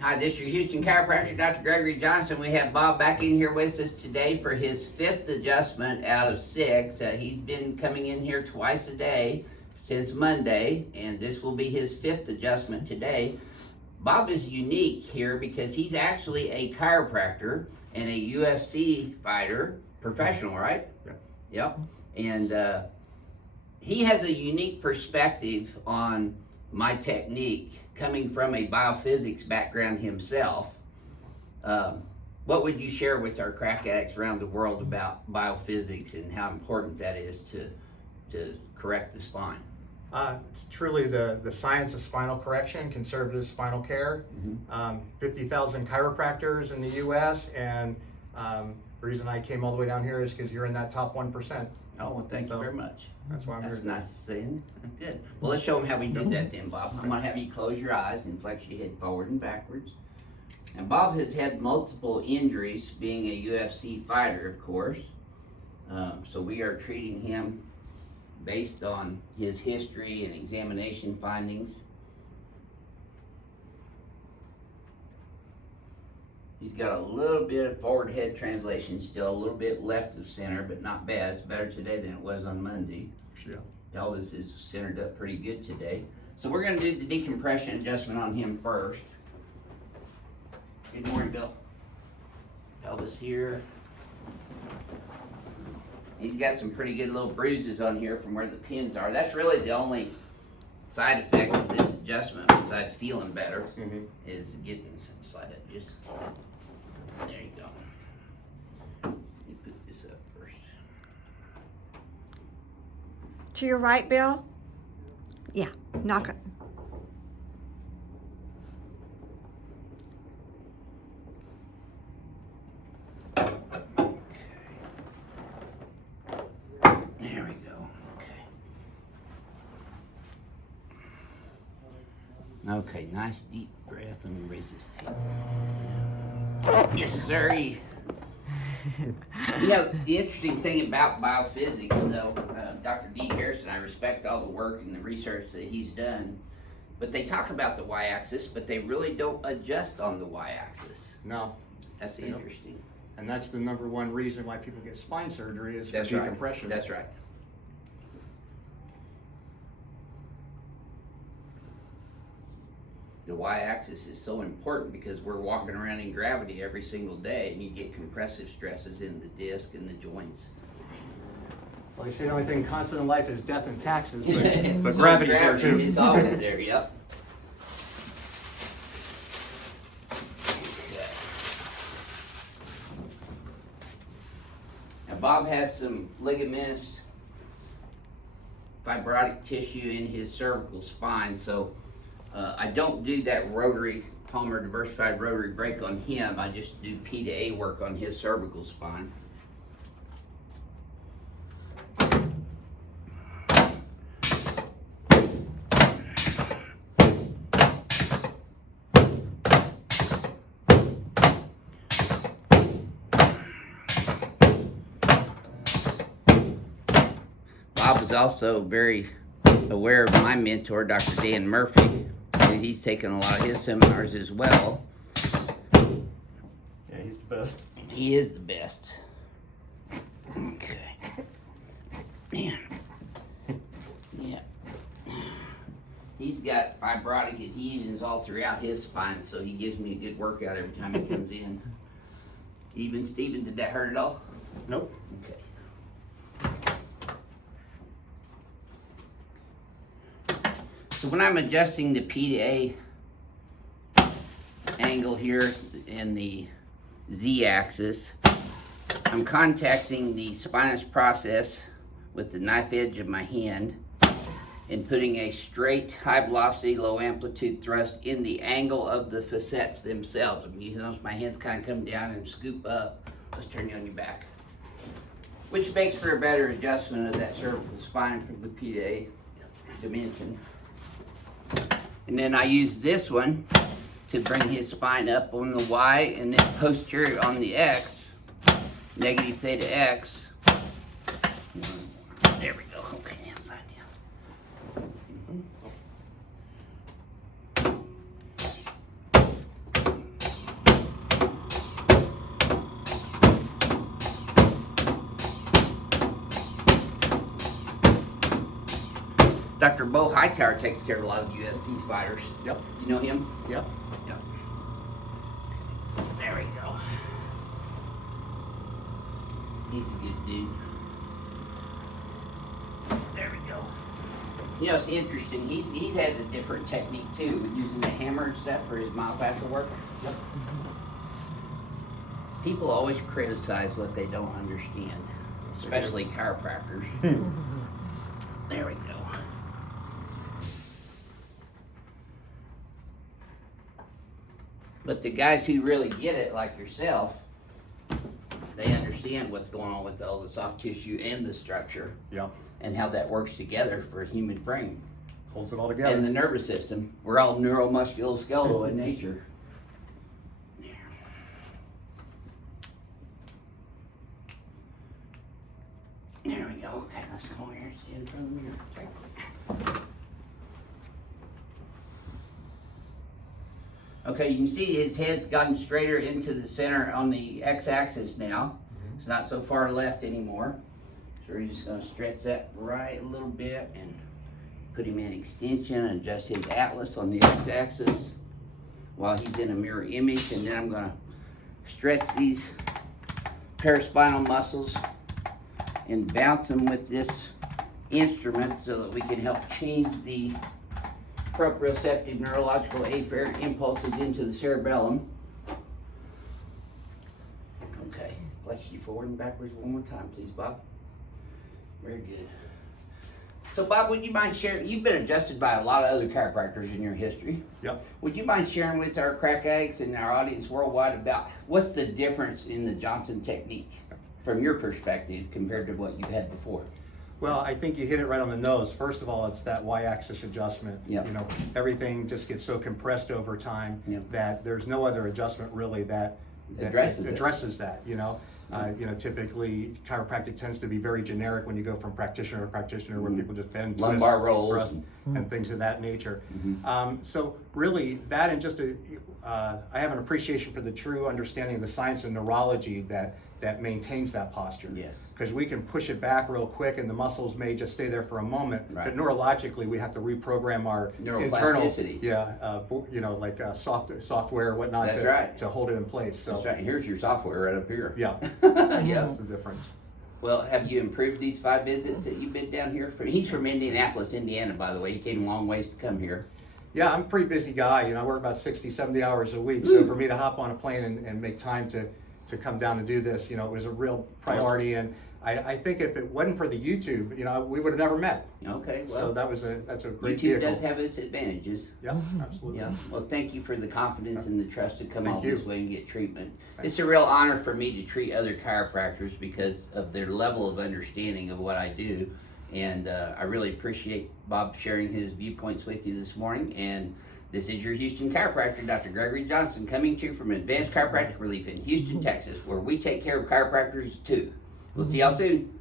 Hi, this is your Houston chiropractor, Dr. Gregory Johnson. We have Bob back in here with us today for his 5th adjustment out of 6. He's been coming in here twice a day since Monday, and this will be his 5th adjustment today. Bob is unique here because he's actually a chiropractor and a UFC fighter, professional, right? Yeah. Yep. And he has a unique perspective on my technique, coming from a BioPhysics background himself. What would you share with our crack addicts around the world about BioPhysics and how important that is to correct the spine? It's truly the science of spinal correction, conservative spinal care. 50,000 chiropractors in the U.S. and the reason I came all the way down here is because you're in that top 1%. Oh, well, thank you very much. That's why I'm That's here. nice saying. Good. Well, let's show them how we do that then, Bob. I'm going to have you close your eyes and flex your head forward and backwards. And Bob has had multiple injuries, being a UFC fighter, of course. So we are treating him based on his history and examination findings. He's got a little bit of forward head translation still, a little bit left of center, but not bad. It's better today than it was on Monday. Yeah. Pelvis is centered up pretty good today. So we're going to do the decompression adjustment on him first. Good morning, Bill. Pelvis here. He's got some pretty good little bruises on here from where the pins are. That's really the only side effect of this adjustment, besides feeling better, is getting slide up just. There you go. Let me put this up first. To your right, Bill? Yeah, knock it. There we go. Okay. Okay, nice deep breath. Let me raise this table. Yes, sir. You know, the interesting thing about BioPhysics, though, Dr. D. Harrison, I respect all the work and the research that he's done, but they talk about the y-axis, but they really don't adjust on the y-axis. No. That's interesting. And that's the number one reason why people get spine surgery is for That's right. decompression. That's right. The y-axis is so important because we're walking around in gravity every single day, and you get compressive stresses in the disc and the joints. Well, they say the only thing constant in life is death and taxes, but So gravity's there too. is always there, yep. Okay. Now Bob has some ligaments, fibrotic tissue in his cervical spine, so I don't do that rotary, Palmer diversified rotary break on him. I just do P to A work on his cervical spine. Bob was also very aware of my mentor, Dr. Dan Murphy. He's taken a lot of his seminars as well. Yeah, he's the best. He is the best. Okay. Man. Yeah. He's got fibrotic adhesions all throughout his spine, so he gives me a good workout every time he comes in. Steven, did that hurt at all? Nope. Okay. So when I'm adjusting the P to A angle here in the Z-axis, I'm contacting the spinous process with the knife edge of my hand and putting a straight, high velocity, low amplitude thrust in the angle of the facets themselves. You notice my hands kind of come down and scoop up. Let's turn you on your back. Which makes for a better adjustment of that cervical spine from the P to A dimension. And then I use this one to bring his spine up on the Y and then posterior on the X, negative theta X. There we go. Okay, now slide down. Dr. Bo Hightower takes care of a lot of UFC fighters. Yep. You know him? Yep. Yep. There we go. He's a good dude. There we go. You know, it's interesting. He has a different technique too, using the hammer and stuff for his myofascial work. Yep. People always criticize what they don't understand, especially chiropractors. There we go. But the guys who really get it, like yourself, they understand what's going on with all the soft tissue and the structure Yep. and how that works together for a human frame. Holds it all together. And the nervous system. We're all neuromusculoskeletal in nature. There we go. Okay, let's go here and stand in front of the mirror. Okay, you can see his head's gotten straighter into the center on the x-axis now. It's not so far left anymore. So we're just gonna stretch that right a little bit and put him in extension and adjust his atlas on the x-axis while he's in a mirror image. And then I'm gonna stretch these paraspinal muscles and bounce them with this instrument so that we can help change the proprioceptive neurological afferent impulses into the cerebellum. Okay, flex you forward and backwards one more time, please, Bob. Very good. So, Bob, would you mind sharing? You've been adjusted by a lot of other chiropractors in your history. Yep. Would you mind sharing with our crack addicts and our audience worldwide about what's the difference in the Johnson technique from your perspective compared to what you've had before? Well, I think you hit it right on the nose. First of all, it's that y-axis adjustment. Yep. You know, everything just gets so compressed over time Yep. that there's no other adjustment really that Addresses that. You know, typically chiropractic tends to be very generic when you go from practitioner to practitioner, where people just bend, Lumbar twist, rolls. thrust, and things of that nature. So really, that and just I have an appreciation for the true understanding of the science and neurology that maintains that posture. Yes. Because we can push it back real quick and the muscles may just stay there for a moment, Right. but neurologically we have to reprogram our Neuroplasticity. internal, software or whatnot That's right. to hold it in place. So That's right. Here's your software right up here. yeah, Yeah. that's the difference. Well, have you improved these 5 visits that you've been down here for? He's from Indianapolis, Indiana, by the way. He came a long ways to come here. Yeah, I'm a pretty busy guy. You know, I work about 60, 70 hours a week. So for me to hop on a plane and make time to come down and do this, you know, it was a real priority. And I think if it wasn't for the YouTube, you know, we would have never met. Okay, So well, that's a great YouTube vehicle. does have its advantages. Yeah, absolutely. Yeah, well, thank you for the confidence and the trust to come Thank all you. this way and get treatment. It's a real honor for me to treat other chiropractors because of their level of understanding of what I do. And I really appreciate Bob sharing his viewpoints with you this morning. And this is your Houston chiropractor, Dr. Gregory Johnson, coming to you from Advanced Chiropractic Relief in Houston, Texas, where we take care of chiropractors too. We'll see y'all soon.